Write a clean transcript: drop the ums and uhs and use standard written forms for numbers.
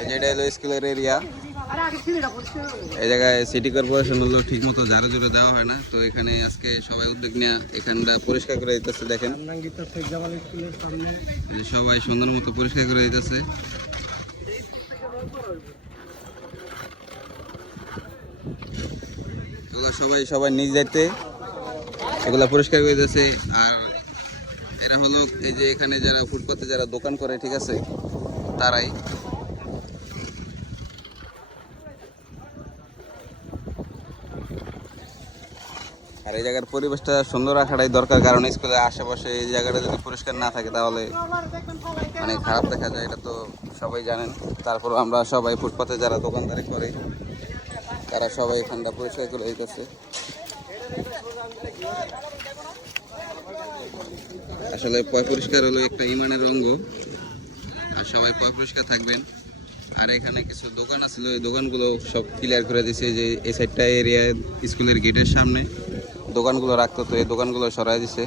এই যেটা হলো স্কুলের এরিয়া। এই জায়গায় সিটি কর্পোরেশন হলো ঠিক মতো ঝাড়ু ঝুড়ে দেওয়া হয় না, তো এখানে আজকে সবাই উদ্যোগ নিয়ে এখানটা পরিষ্কার করে দিতেছে। দেখেন সবাই সুন্দর মতো পরিষ্কার করে দিতেছে। সবাই সবাই নিজ দায়িত্বে এগুলা পরিষ্কার করে দিতেছে। আর এরা হলো এই যে এখানে যারা ফুটপাতে যারা দোকান করে, ঠিক আছে, তারাই। আর এই জায়গার পরিবেশটা সুন্দর রাখাটাই দরকার, কারণ স্কুলের আশেপাশে এই জায়গাটা যদি পরিষ্কার না থাকে তাহলে মানে খারাপ দেখা যায়, এটা তো সবাই জানেন। তারপর আমরা সবাই ফুটপাতে যারা দোকানদারি করে তারা সবাই এখানটা পরিষ্কার করে দিতেছে। আসলে পয় পরিষ্কার হলো একটা ইমানের অঙ্গ, আর সবাই পয় পরিষ্কার থাকবেন। আর এখানে কিছু দোকান আছিল, ওই দোকানগুলো সব ক্লিয়ার করে দিছে। যে এই সাইডটা এরিয়া স্কুলের গেটের সামনে দোকানগুলো রাখতো, তো এই দোকানগুলো সরাই দিছে।